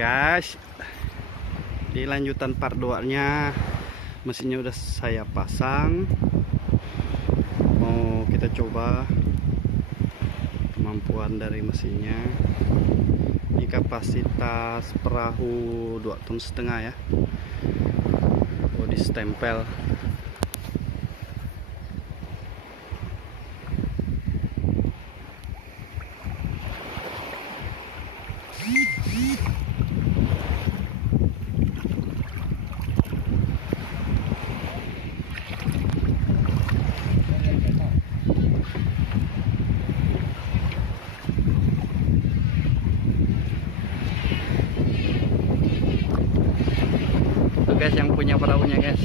Guys, di lanjutan part 2 nya mesinnya udah saya pasang. Mau kita coba kemampuan dari mesinnya. Ini kapasitas perahu 2,5 ton ya. Bodi stempel. Tuh guys, yang punya perahunya guys.